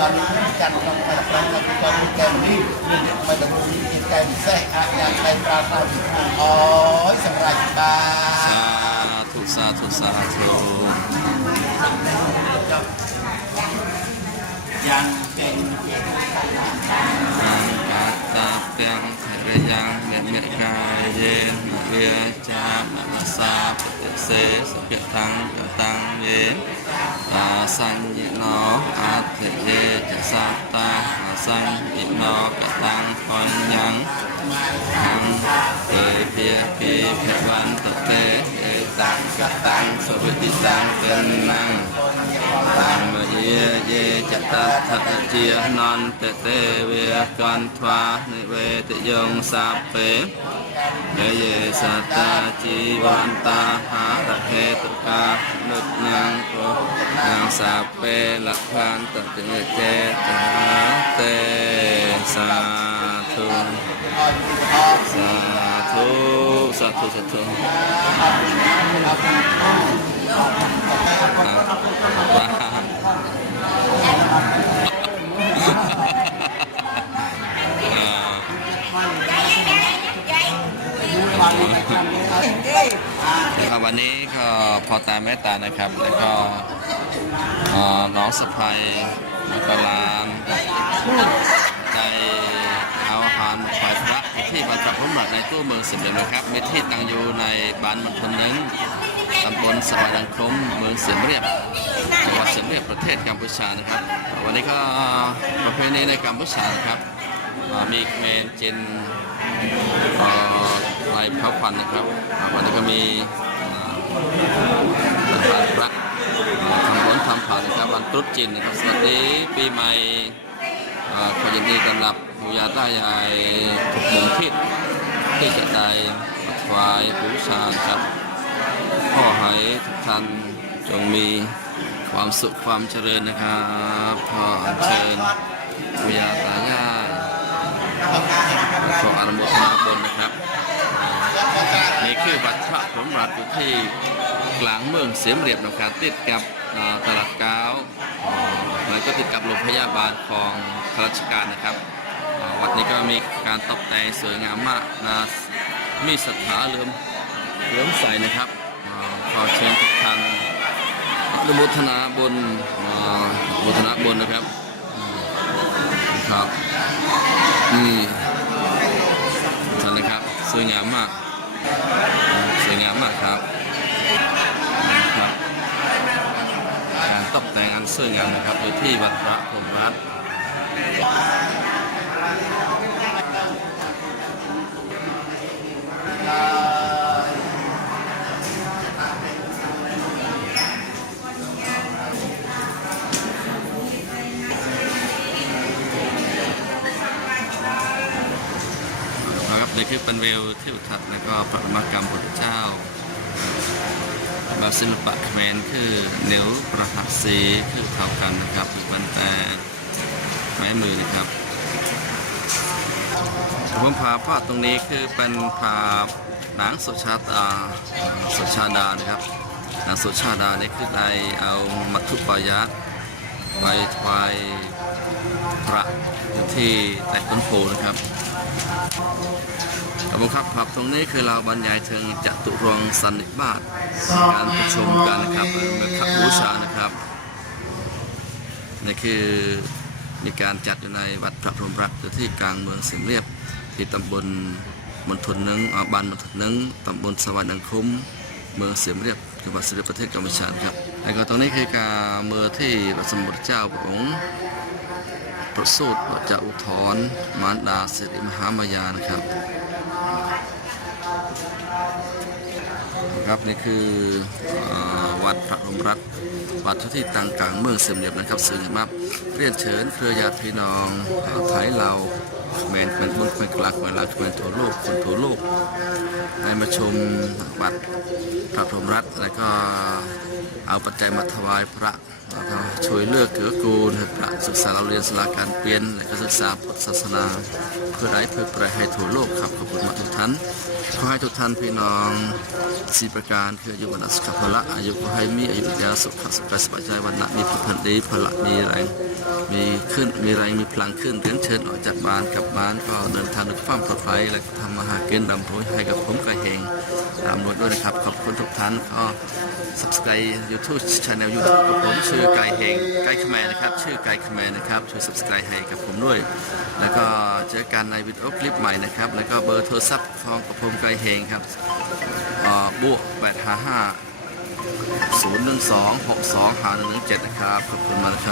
បានកាន់ក្នុងការតាមតាមកម្មវិធីនេះមានមកទទួលមានការពិសេសអាចយ៉ាងតែប្រើប្រាស់អយសម្រាប់បាទសាធុសាធុសាធុយ៉ាងពេញពេញ ตาเปียงเทระยังเมเมกายเยมะเวียจามะมะสาปฏิเสสเกตังกตังเยตาสัญญิโนอาเทเยจะสัตตาสัญญิโนกตังปัญญังอังเตเปียปีเพวันตเต ตังกตังสวิติตังเป็นนังตังมเยเยจตตถะเจียนอนเตเตเวกันทวานิเวตยงสาเปเยเยสัตตาจีวันตาหาระเหตุกานุตยังโกยังสาเปละพันตเตเจตาเตสาธุสาธุาธุสาธุครับวันนี้ก็พอตาแม่ตานะครับ แล้วก็น้องสะพายแล้วก็หลานได้ ตัวเมืองสิบเอ็ดนะครับมีที่ตั้งอยู่ในบ้านมณฑลหนึ่งตำบลสวายดังคมเมืองเสียมเรียบจังหวัดเสียมเรียบประเทศกัมพูชานะครับ วันนี้ก็ประเพณีในกัมพูชานะครับมีเมนเจนลายพระพันนะครับ วันนี้ก็มีทารพระทำบุญทำผ่านนะครับวันตรุษจีนนะครับสวัสดีปีใหม่ขอยินดีต้อนรับปู่ย่าตายายทุกมุมทิศ ที่จะได้ถวายบูชาครับขอให้ทุกท่านจงมีความสุขความเจริญนะครับขออัญเชิญปู่ย่าตายายขออนุโมทนาบุญนะครับนี่คือวัดพระพรหมรัตอยู่ที่กลางเมืองเสียมเรียบนะครับติดกับตลาดก้าวแล้วก็ติดกับโรงพยาบาลของข้าราชการนะครับ วัดนี้ก็มีการตกแต่งสวยงามมากนะมีสถาเลื่อมเลื่อมใสนะครับขอเชิญทุกท่านอนุโมทนาบุญอนุโมทนาบุญนะครับครับนี่ท่านนะครับสวยงามมากสวยงามมากครับครับการตกแต่งอันสวยงามนะครับอยู่ที่วัดพระพรหมรัตน์ ครับนี่คือเป็นเวลที่อุทัศน์แล้วก็ประมกรรมพระเจ้าบบศิลปะเขมรคือเหนียวประหัตสีคือเท่ากันนะครับเป็นแต่ไม้มือนะครับ ผมพาภาพตรงนี้คือเป็นภาพหนังสุชาตาสุชาดานะครับหนังสุชาดานี่คือได้เอามัทธุปายาตไปถวายพระอยู่ที่ใต้ต้นโพนะครับครับผมครับผับตรงนี้คือเราบรรยายถึงจตุรงสันนิบาตการประชุมกันนะครับเมื่อขับบูชานะครับนี่คือ มีการจัดอยู่ในวัดพระพรหมรัตน์อยู่ที่กลางเมืองเสียมเรียบ ที่ตำบลมณฑลหนึงอาบ้านมณฑลหนึงตำบลสวรรค์ดังคุ้มเมืองเสียมเรียบจังหวัดสุรินทร์ประเทศกัมพูชาครับแล้วก็ตรงนี้คือการเมื่อที่พระสมเด็จเจ้าพระองค์ประสูติวัจอุทธรมารดาสิริมหามายานะครับครับนี่คืออ วัดพระพรหมรัตน์วัดที่ต่างกลางเมืองเสื่อมเรียบนะครับสื่อมาเรียนเชิญเครือญาติพี่น้องไทยเราเมนเป็นบุญเป็นกลางเป็นรักเป็นถั่วโลกคนถั่วโลกให้มาชมวัดพระพรหมรัตน์แล้วก็เอาปัจจัยมาถวายพระ ช่วยเลือกเกื้อกูลให้พระศึกษาเราเรียนสลาการเปลี่ยนและก็ศึกษาพุทธศาสนา เพื่อไร้เพื่อประให้ทั่วโลกครับขอบคุณมาทุกท่านขอให้ทุกท่านพี่น้องสีประการคืออายุวันสุขภละอายุก็ให้มีอายุยาวสุขสุขสบายใจวันละมีพันดีพละมีแรงมีขึ้นมีแรงมีพลังขึ้นเรียนเชิญออกจากบ้านกลับบ้านก็เดินทางด้วยความปลอดภัยและทำมาหาเกณฑ์ดำโพยให้กับผมกระเฮงามรถด้วยนะครับ ขอบคุณทุกท่านก็ subscribe YouTube channel YouTube กับผมชื่อไก่เฮงไก่ขแมนะครับ ชื่อไก่ขแมนะครับช่วย subscribe ให้กับผมด้วย แล้วก็เจอกันในวิดีโอคลิปใหม่นะครับ แล้วก็เบอร์โทรศัพท์ของกับผมไก่เฮงครับเอ่อบวก855 012 62 5117นะครับ ขอบคุณมากครับ